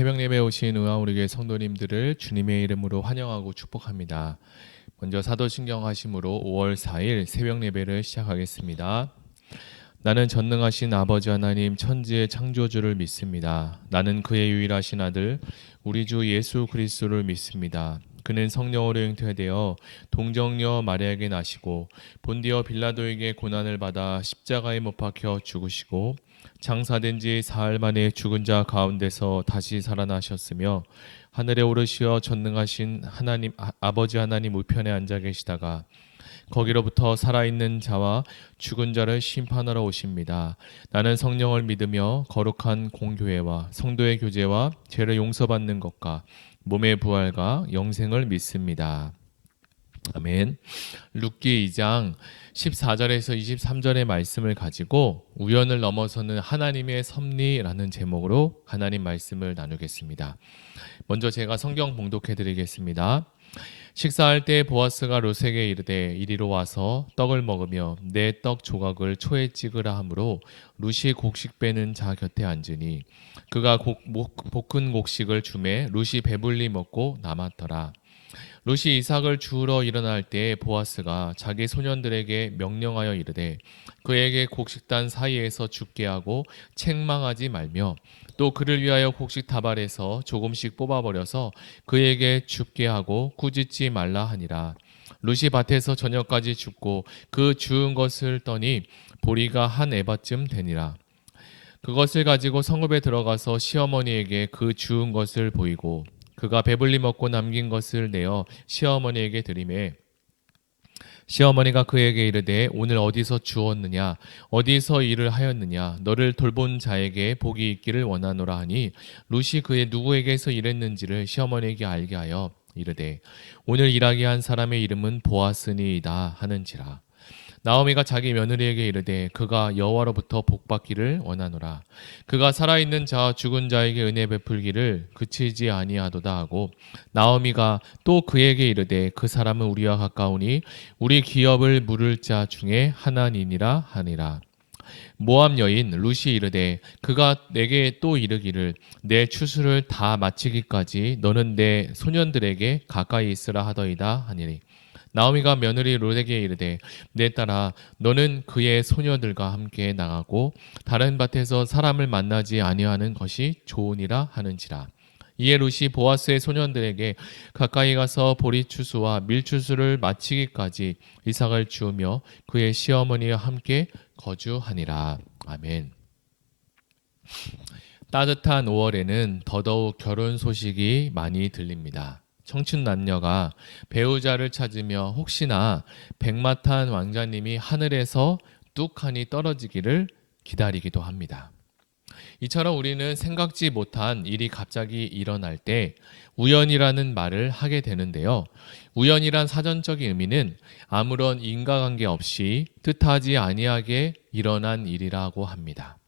새벽 예배에 오신 의아우리교회 성도님들을 주님의 이름으로 환영하고 축복합니다. 먼저 사도신경 하심으로 5월 4일 새벽 예배를 시작하겠습니다. 나는 전능하신 아버지 하나님 천지의 창조주를 믿습니다. 나는 그의 유일하신 아들 우리 주 예수 그리스도를 믿습니다. 그는 성령으로 잉태되어 동정녀 마리아에게 나시고 본디어 빌라도에게 고난을 받아 십자가에 못 박혀 죽으시고 장사된 지 사흘 만에 죽은 자 가운데서 다시 살아나셨으며 하늘에 오르시어 전능하신 하나님 아버지 하나님 우편에 앉아 계시다가 거기로부터 살아있는 자와 죽은 자를 심판하러 오십니다. 나는 성령을 믿으며 거룩한 공교회와 성도의 교제와 죄를 용서받는 것과 몸의 부활과 영생을 믿습니다. 아멘. 룻기 2장 14절에서 23절의 말씀을 가지고 우연을 넘어서는 하나님의 섭리라는 제목으로 하나님 말씀을 나누겠습니다. 먼저 제가 성경 봉독해 드리겠습니다. 식사할 때 보아스가 룻에게 이르되 이리로 와서 떡을 먹으며 내 떡 조각을 초에 찍으라 하므로 룻이 곡식 빼는 자 곁에 앉으니 그가 볶은 곡식을 주매 룻이 배불리 먹고 남았더라. 룻이 이삭을 주우러 일어날 때 보아스가 자기 소년들에게 명령하여 이르되 그에게 곡식단 사이에서 죽게 하고 책망하지 말며 또 그를 위하여 곡식 다발에서 조금씩 뽑아버려서 그에게 죽게 하고 꾸짖지 말라 하니라. 룻이 밭에서 저녁까지 죽고 그 주운 것을 떠니 보리가 한 에바쯤 되니라. 그것을 가지고 성읍에 들어가서 시어머니에게 그 주운 것을 보이고 그가 배불리 먹고 남긴 것을 내어 시어머니에게 드리매 시어머니가 그에게 이르되 오늘 어디서 주었느냐 어디서 일을 하였느냐 너를 돌본 자에게 복이 있기를 원하노라 하니 룻이 그의 누구에게서 일했는지를 시어머니에게 알게 하여 이르되 오늘 일하게 한 사람의 이름은 보아스니이다 하는지라. 나오미가 자기 며느리에게 이르되 그가 여호와로부터 복받기를 원하노라. 그가 살아있는 자와 죽은 자에게 은혜 베풀기를 그치지 아니하도다 하고 나오미가 또 그에게 이르되 그 사람은 우리와 가까우니 우리 기업을 물을 자 중에 하나니니라 하니라. 모압 여인 룻이 이르되 그가 내게 또 이르기를 내 추수를 다 마치기까지 너는 내 소년들에게 가까이 있으라 하더이다 하니니 나오미가 며느리 룻에게 이르되 내 딸아 너는 그의 소녀들과 함께 나가고 다른 밭에서 사람을 만나지 아니하는 것이 좋으니라 하는지라. 이에 룻이 보아스의 소년들에게 가까이 가서 보리 추수와 밀 추수를 마치기까지 이삭을 주우며 그의 시어머니와 함께 거주하니라. 아멘. 따뜻한 5월에는 더더욱 결혼 소식이 많이 들립니다. 청춘 남녀가 배우자를 찾으며 혹시나 백마탄 왕자님이 하늘에서 뚝하니 떨어지기를 기다리기도 합니다. 이처럼 우리는 생각지 못한 일이 갑자기 일어날 때 우연이라는 말을 하게 되는데요. 우연이란 사전적인 의미는 아무런 인과관계 없이 뜻하지 아니하게 일어난 일이라고 합니다.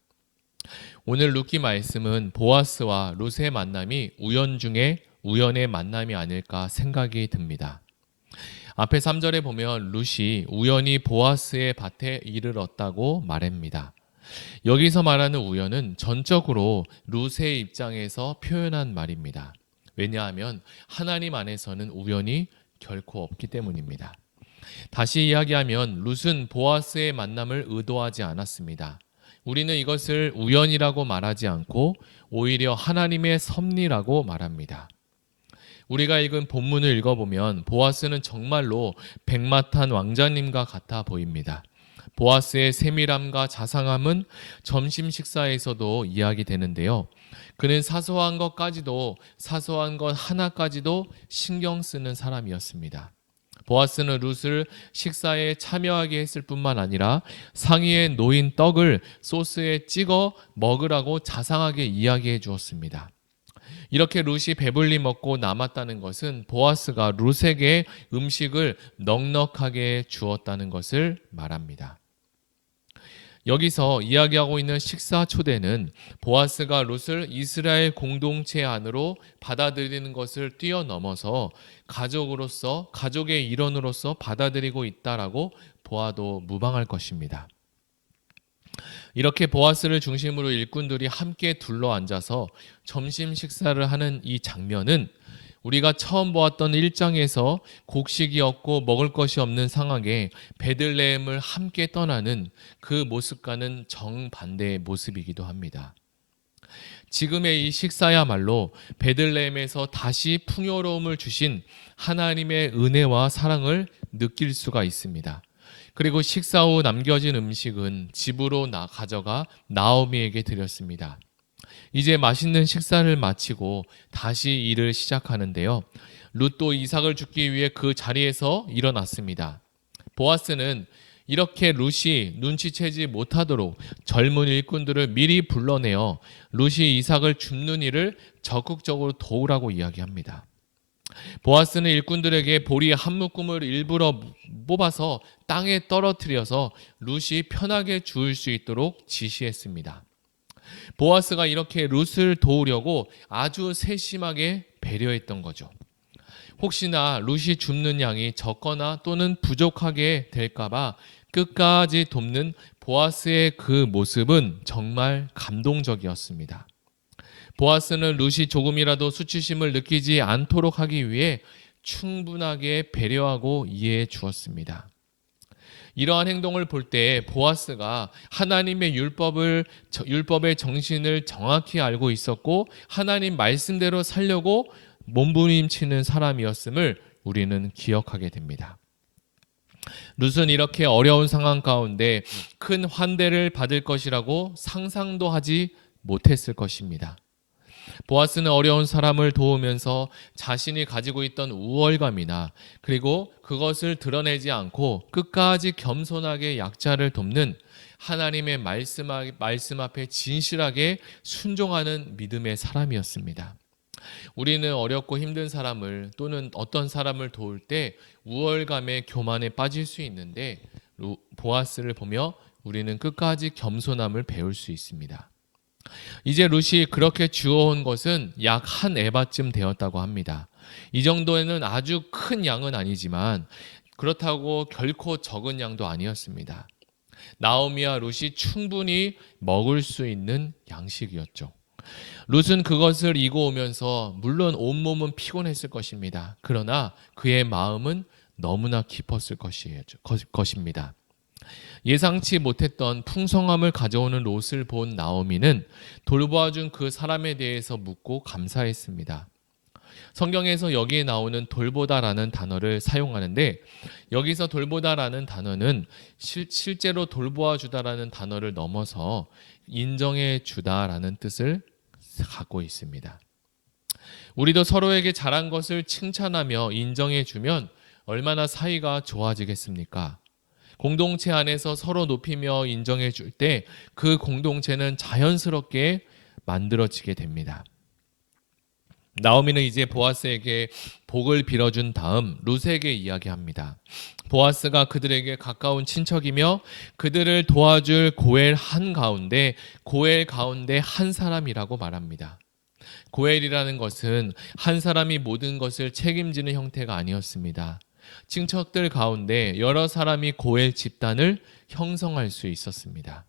오늘 룻기 말씀은 보아스와 룻의 만남이 우연 중에 우연의 만남이 아닐까 생각이 듭니다. 앞에 3절에 보면 룻이 우연히 보아스의 밭에 이르렀다고 말합니다. 여기서 말하는 우연은 전적으로 룻의 입장에서 표현한 말입니다. 왜냐하면 하나님 안에서는 우연이 결코 없기 때문입니다. 다시 이야기하면 룻은 보아스의 만남을 의도하지 않았습니다. 우리는 이것을 우연이라고 말하지 않고 오히려 하나님의 섭리라고 말합니다. 우리가 읽은 본문을 읽어보면 보아스는 정말로 백마탄 왕자님과 같아 보입니다. 보아스의 세밀함과 자상함은 점심 식사에서도 이야기되는데요. 그는 사소한 것 하나까지도 신경 쓰는 사람이었습니다. 보아스는 룻을 식사에 참여하게 했을 뿐만 아니라 상의에 놓인 떡을 소스에 찍어 먹으라고 자상하게 이야기해 주었습니다. 이렇게 룻이 배불리 먹고 남았다는 것은 보아스가 룻에게 음식을 넉넉하게 주었다는 것을 말합니다. 여기서 이야기하고 있는 식사 초대는 보아스가 룻을 이스라엘 공동체 안으로 받아들이는 것을 뛰어넘어서 가족의 일원으로서 받아들이고 있다라고 보아도 무방할 것입니다. 이렇게 보아스를 중심으로 일꾼들이 함께 둘러 앉아서 점심 식사를 하는 이 장면은 우리가 처음 보았던 1장에서 곡식이 없고 먹을 것이 없는 상황에 베들레헴을 함께 떠나는 그 모습과는 정반대의 모습이기도 합니다. 지금의 이 식사야말로 베들레헴에서 다시 풍요로움을 주신 하나님의 은혜와 사랑을 느낄 수가 있습니다. 그리고 식사 후 남겨진 음식은 집으로 가져가 나오미에게 드렸습니다. 이제 맛있는 식사를 마치고 다시 일을 시작하는데요. 룻도 이삭을 죽기 위해 그 자리에서 일어났습니다. 보아스는 이렇게 룻이 눈치채지 못하도록 젊은 일꾼들을 미리 불러내어 룻이 이삭을 줍는 일을 적극적으로 도우라고 이야기합니다. 보아스는 일꾼들에게 보리 한 묶음을 일부러 뽑아서 땅에 떨어뜨려서 룻이 편하게 주울 수 있도록 지시했습니다. 보아스가 이렇게 룻을 도우려고 아주 세심하게 배려했던 거죠. 혹시나 룻이 줍는 양이 적거나 또는 부족하게 될까봐 끝까지 돕는 보아스의 그 모습은 정말 감동적이었습니다. 보아스는 룻이 조금이라도 수치심을 느끼지 않도록 하기 위해 충분하게 배려하고 이해해 주었습니다. 이러한 행동을 볼 때 보아스가 하나님의 율법의 정신을 정확히 알고 있었고 하나님 말씀대로 살려고 몸부림치는 사람이었음을 우리는 기억하게 됩니다. 룻은 이렇게 어려운 상황 가운데 큰 환대를 받을 것이라고 상상도 하지 못했을 것입니다. 보아스는 어려운 사람을 도우면서 자신이 가지고 있던 우월감이나 그리고 그것을 드러내지 않고 끝까지 겸손하게 약자를 돕는 하나님의 말씀 앞에 진실하게 순종하는 믿음의 사람이었습니다. 우리는 어렵고 힘든 사람을 또는 어떤 사람을 도울 때 우월감의 교만에 빠질 수 있는데 보아스를 보며 우리는 끝까지 겸손함을 배울 수 있습니다. 이제 룻이 그렇게 주워온 것은 약 한 에바쯤 되었다고 합니다. 이 정도에는 아주 큰 양은 아니지만 그렇다고 결코 적은 양도 아니었습니다. 나오미와 룻이 충분히 먹을 수 있는 양식이었죠. 룻은 그것을 이고 오면서 물론 온몸은 피곤했을 것입니다. 그러나 그의 마음은 너무나 깊었을 것입니다. 예상치 못했던 풍성함을 가져오는 롯을 본 나오미는 돌보아준 그 사람에 대해서 묻고 감사했습니다. 성경에서 여기에 나오는 돌보다라는 단어를 사용하는데 여기서 돌보다라는 단어는 실제로 돌보아 주다라는 단어를 넘어서 인정해 주다라는 뜻을 갖고 있습니다. 우리도 서로에게 잘한 것을 칭찬하며 인정해 주면 얼마나 사이가 좋아지겠습니까? 공동체 안에서 서로 높이며 인정해 줄 때 그 공동체는 자연스럽게 만들어지게 됩니다. 나오미는 이제 보아스에게 복을 빌어준 다음 룻에게 이야기합니다. 보아스가 그들에게 가까운 친척이며 그들을 도와줄 고엘 가운데 한 사람이라고 말합니다. 고엘이라는 것은 한 사람이 모든 것을 책임지는 형태가 아니었습니다. 친척들 가운데 여러 사람이 고엘 집단을 형성할 수 있었습니다.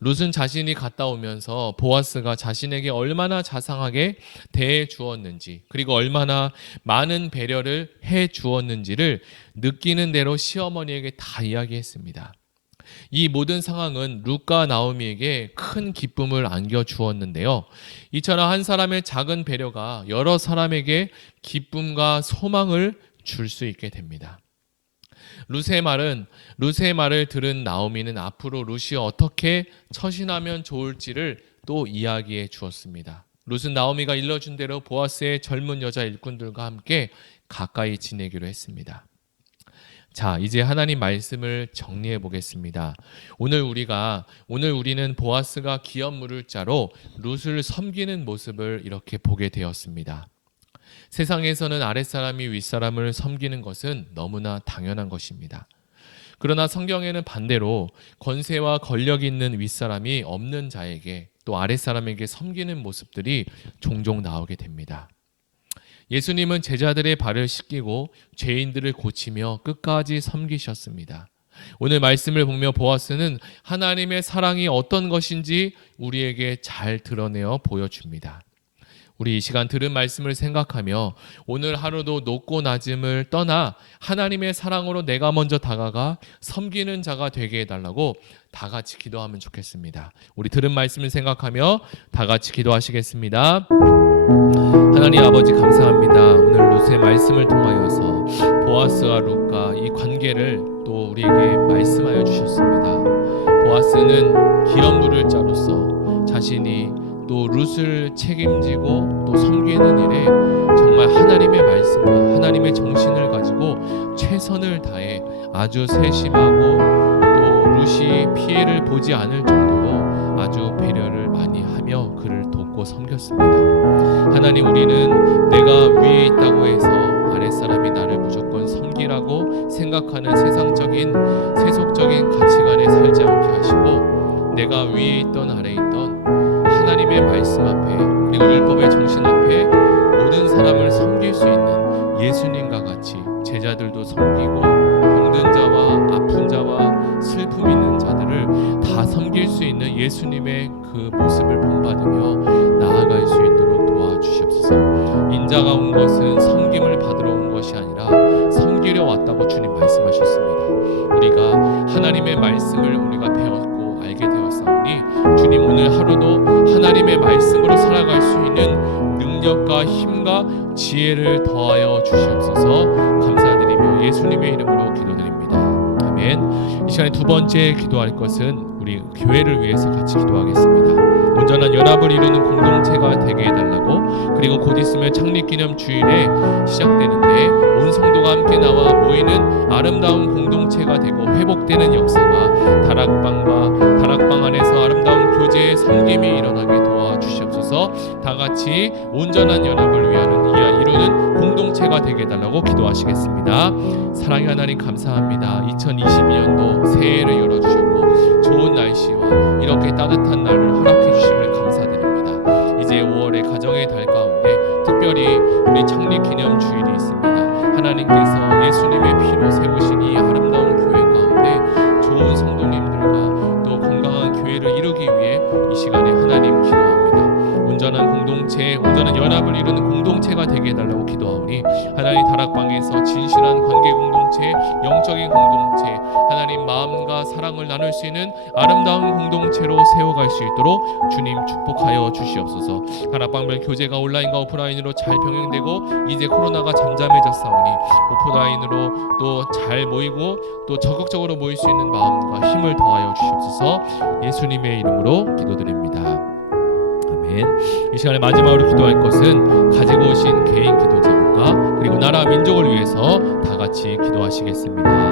룻은 자신이 갔다 오면서 보아스가 자신에게 얼마나 자상하게 대해 주었는지 그리고 얼마나 많은 배려를 해 주었는지를 느끼는 대로 시어머니에게 다 이야기했습니다. 이 모든 상황은 룻과 나오미에게 큰 기쁨을 안겨 주었는데요. 이처럼 한 사람의 작은 배려가 여러 사람에게 기쁨과 소망을 줄 수 있게 됩니다. 룻의 말을 들은 나오미는 앞으로 룻이 어떻게 처신하면 좋을지를 또 이야기해 주었습니다. 룻은 나오미가 일러준 대로 보아스의 젊은 여자 일꾼들과 함께 가까이 지내기로 했습니다. 자, 이제 하나님 말씀을 정리해 보겠습니다. 오늘 우리는 보아스가 기업 물을 자로 룻을 섬기는 모습을 이렇게 보게 되었습니다. 세상에서는 아랫사람이 윗사람을 섬기는 것은 너무나 당연한 것입니다. 그러나 성경에는 반대로 권세와 권력 있는 윗사람이 없는 자에게 또 아랫사람에게 섬기는 모습들이 종종 나오게 됩니다. 예수님은 제자들의 발을 씻기고 죄인들을 고치며 끝까지 섬기셨습니다. 오늘 말씀을 보며 보아스는 하나님의 사랑이 어떤 것인지 우리에게 잘 드러내어 보여줍니다. 우리 이 시간 들은 말씀을 생각하며 오늘 하루도 높고 낮음을 떠나 하나님의 사랑으로 내가 먼저 다가가 섬기는 자가 되게 해달라고 다 같이 기도하면 좋겠습니다. 우리 들은 말씀을 생각하며 다 같이 기도하시겠습니다. 하나님 아버지 감사합니다. 오늘 룻의 말씀을 통하여서 보아스와 룻과 이 관계를 또 우리에게 말씀하여 주셨습니다. 보아스는 기업 누릴 자로서 자신이 또 룻을 책임지고 또 섬기는 일에 정말 하나님의 말씀과 하나님의 정신을 가지고 최선을 다해 아주 세심하고 또 룻이 피해를 보지 않을 정도로 아주 배려를 많이 하며 그를 돕고 섬겼습니다. 하나님, 우리는 내가 위에 있다고 해서 아랫사람이 나를 무조건 섬기라고 생각하는 세상적인 세속적인 가치관에 살지 않게 하시고 내가 위에 있던 아래에 있던 하나님의 말씀 앞에 그리고 율법의 정신 앞에 모든 사람을 섬길 수 있는 예수님과 같이 제자들도 섬기고 병든 자와 아픈 자와 슬픔 있는 자들을 다 섬길 수 있는 예수님의 그 모습을 본받으며 나아갈 수 있도록 도와주시옵소서. 인자가 온 것은 섬김을 받으러 온 것이 아니라 섬기려 왔다고 주님 말씀하셨습니다. 우리가 하나님의 말씀을 우리가 배웠고 알게 되었사오니 주님, 오늘 하루도 하나님의 말씀으로 살아갈 수 있는 능력과 힘과 지혜를 더하여 주시옵소서. 감사드리며 예수님의 이름으로 기도드립니다. 아멘. 이 시간에 두 번째 기도할 것은 우리 교회를 위해서 같이 기도하겠습니다. 온전한 연합을 이루는 공동체가 되게 해달라고, 그리고 곧 있으면 창립기념 주일에 시작되는데 온 성도가 함께 나와 모이는 아름다운 공동체가 되고 회복되는 역사가 다락방 안에서 아름다운 교제의 섬김이 일어나게 도와주시옵소서. 다 같이 온전한 연합을 이루는 공동체가 되게 해달라고 기도하시겠습니다. 사랑의 하나님 감사합니다. 2022년도 새해를 열어주셨고 좋은 날씨와 이렇게 따뜻한 날을 허락해 주심을 감사드립니다. 이제 5월의 가정의 달 가운데 특별히 우리 창립기념 주일이 있습니다. 하나님께서 예수님의 피로 세우신 이 아름다운 교회 가운데 좋은 성도님들과 또 건강한 교회를 이루기 위해 이 시간에 하나님 기도합니다. 온전한 공동체, 온전한 연합을 이루는 공동체가 되게 해달라고 기도하오니 하나님 다락방에서 진실한 관계 공동체, 영적인 공동체, 하나님 마음과 사랑을 나눌 수 있는 아름다운 공동체로 세워갈 수 있도록 주님 축복하여 주시옵소서. 다락방별 교제가 온라인과 오프라인으로 잘 병행되고 이제 코로나가 잠잠해졌사오니 오프라인으로 또 잘 모이고 또 적극적으로 모일 수 있는 마음과 힘을 더하여 주시옵소서. 예수님의 이름으로 기도드립니다. 아멘. 이 시간에 마지막으로 기도할 것은 가지고 오신 개인 기도 제목과 그리고 나라 민족을 위해서 다 같이 기도하시겠습니다.